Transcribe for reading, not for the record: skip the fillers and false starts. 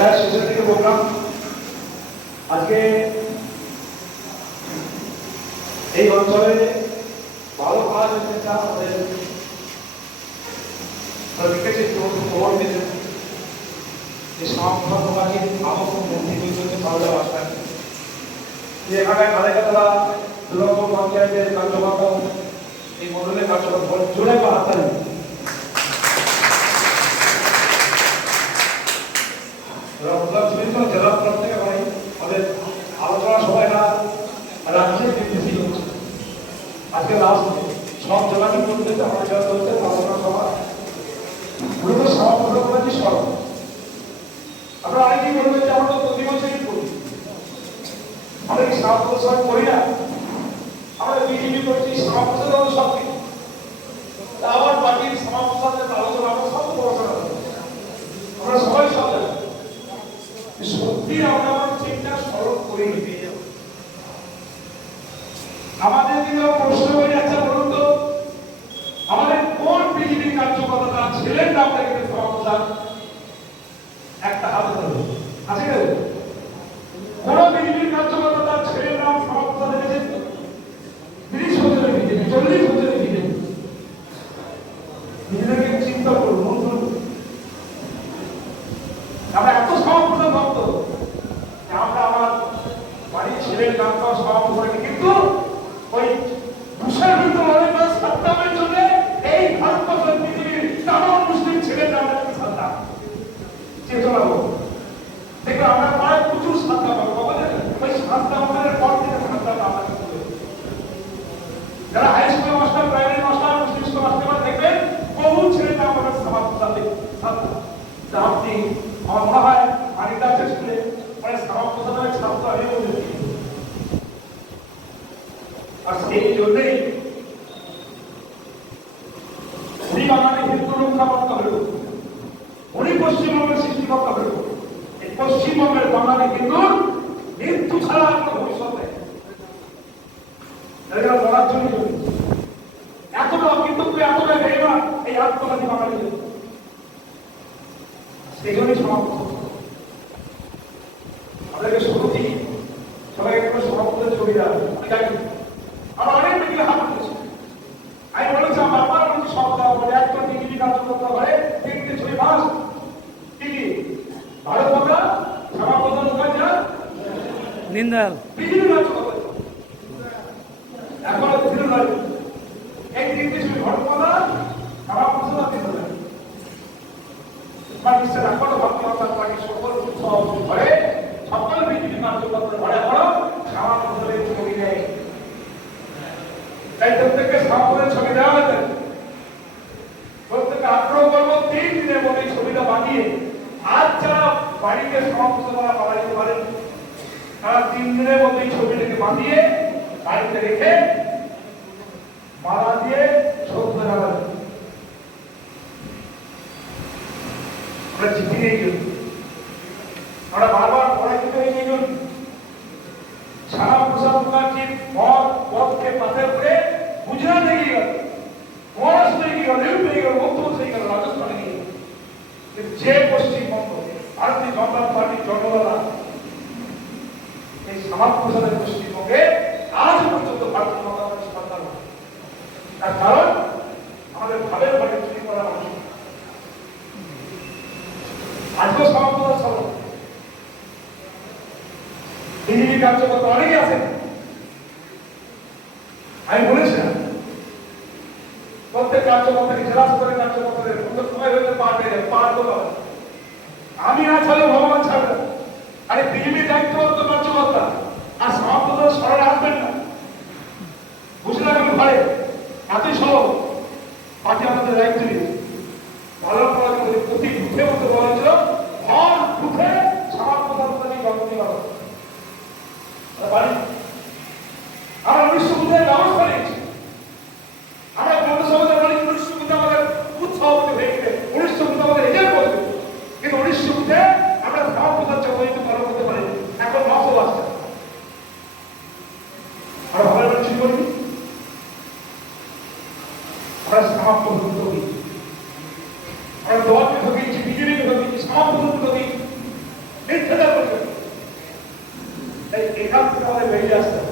Sir শেষের দিকে বললাম আজকে এই অঞ্চলে ভালো কাজ হচ্ছে তা আমাদের দেখেছি খবর দিয়েছেন যে সমাজকে আমন্ত্রণ মন্ত্রী হয়েছে ভালো আসবেন যে এখানে কালেকাতলা দুর্গ পঞ্চায়েতের কার্যকর্তা এই মন্ডলের কার্যকর্তা জোরে বা হাততালি জেলা তরফ থেকে আমাদের আলোচনা সবাই না রাজ্যের নির্দেশই হচ্ছে আজকে লাস্ট সব জেলাকে করতে আমাদের জেলা চলছে আলোচনা সভা মূলত সমাপ্ত করেছি সরব আমরা অনেকেই বলবেন যে আমরা তো প্রতি বছরই করি আমরা কি সমাপ্ত সবাই করি না আমরা বিজেপি করছি সমাপ্ত সব কিছু আবার পার্টির সমাপ্ত আলোচনা আমরা সব পড়াশোনা আমরা সবাই সব জানি সত্যি আমরা চিন্তা সরব করে নিতে যাব আমাদের দিকে প্রশ্ন হয়ে যাচ্ছে বলুন তো আমাদের কোন বিজেপি কার্যকর্তা ছিলেন না আপনাকে সমাপ্ত একটা হাত ধরুন আছে কেউ কোন বিজেপি কার্যকর্তা ছিলেন না সমাপ্ত দেখেছেন 30 বছরের বিজেপি 40 বছরের বিজেপি নিজেদেরকে চিন্তা করুন বন্ধু আমরা এত সমাপ্ত ভক্ত আমরা আমার বাড়ির ছেলের গানটা সমাপ্ত করি কিন্তু ওই দুশোর বিরুদ্ধে লড়াই করা সাদ্দামের জন্য এই ভারতবর্ষের পৃথিবীর তামাম মুসলিম ছেলের নামে সাদ্দাম চেতনা হোক দেখো আমরা প্রায় প্রচুর সাদ্দাম পাবো বাবা ওই সাদ্দামের পর থেকে সাদ্দাম আমরা যারা high school master primary master Muslim school master দেখবেন বহু ছেলের নাম আমরা সমাপ্ত সাদ্দাম আপনি আমার মনে হয় আরেকটা স্কুলে মানে সমাপ্ত ছাত্র আমি বলেছি আর সেই জন্যই উনি বাঙালি হিন্দু রক্ষাকর্তা হল উনি পশ্চিমবঙ্গের সৃষ্টিকর্তা হল এই পশ্চিমবঙ্গের বাঙালি হিন্দুর মৃত্যু ছাড়া একটা ভবিষ্যৎ নেই লড়ার জন্য এতটা কিন্তু এতটা বেইমান এই আত্মঘাতী বাঙালি সেই জন্যই সমাপ্ত আপনাকে শুরুতেই সবাই একটু সমাপ্ত ছবি দেওয়া আমার অনেক দিকে হাত দিয়েছে আমি বলেছি আমার বারবার বলছি সব দেওয়া বলে একজন বিজেপি কার্যকর্তা হয় 3টে ছবি মাস কি ভারত বাংলা সমাপ্ত মুখার্জী নিন্দাল বিজেপি কার্যকর্তা এখন তৃণমূল এই 3টে ছবি ভারত বাংলা সমাপ্ত মানুষের এখন ভক্ততা পার্টি সকল উৎসব ঘরে সকল বিজেপি কার্যকর্তা ঘরে ঘরে খাওয়া বদলের ছবি নেই তাই প্রত্যেককে সামনের ছবি দেওয়া হয়েছে প্রত্যেককে আগ্রহ করবো 3 দিনের মধ্যে ছবিটা বানিয়ে আজ যারা বাড়িতে সমাপ্ত করা বানাইতে পারেন তারা 3 দিনের মধ্যে ছবিটাকে বানিয়ে বাড়িতে রেখে মালা দিয়ে শ্রদ্ধা জানাবেন আমরা চিঠি নিয়ে গেল আমরা বারবার পড়াইতে পেরে নিয়ে গেল সারা প্রসাদ মুখার্জির পথকে পাথর করে গুজরাট হয়ে গেল মহারাষ্ট্র হয়ে গেল দিল্লি হয়ে গেল মধ্যপ্রদেশ হয়ে গেল রাজস্থানে গিয়ে যে পশ্চিমবঙ্গ ভারতীয় জনতা পার্টির জন্মদাতা এই শ্যামা প্রসাদের পশ্চিমবঙ্গে আজ পর্যন্ত ভারতীয় জনতা পার্টির সরকার তার কারণ আমাদের ভাবের ঘরে চুরি করা মানুষ আজকেও সমাপ্ত সরব বিজেপি কার্যকর্তা অনেকে আছেন আমি বলেছিলাম প্রত্যেক কার্যকর্তাকে জেলা স্তরের কার্যকর্তাদের সময় হলে পার পেয়ে যাবে পার তো পাবে আমি না ছাড়লে ভগবান ছাড়বে আরে বিজেপির দায়িত্বরত কার্যকর্তা আর সমাপ্ত সরলে আসবেন না বুঝে রাখবেন ঘরে এতই সহজ পার্টি আমাদের দায়িত্ব নিয়ে ভালো করার প্রতি বুথে মতো বলা হয়েছিল হর বুথে সমাপ্ত জন্ম দেওয়া আমরা 19 বুথে ব্যবস্থা নিয়েছি আমরা পৌরসভাতে 19 বুথে আমাদের বুথ সভাপতি হয়ে গেলে 19 বুথে আমাদের এজেন্ট বলবে কিন্তু 19 বুথে আমরা সভাপতি চৌধুরী পালন করতে পারি এখন 900 আসছে আমরা ভালো কিছু করি আমরা সমাপ্ত হতে আমরা দলকে ঢুকিয়েছি বিজেপিকে ঢুকিয়েছি সমাপ্ত ঢুকিয়েছি তাই এখান থেকে আমাদের বেরিয়ে আসতে হবে।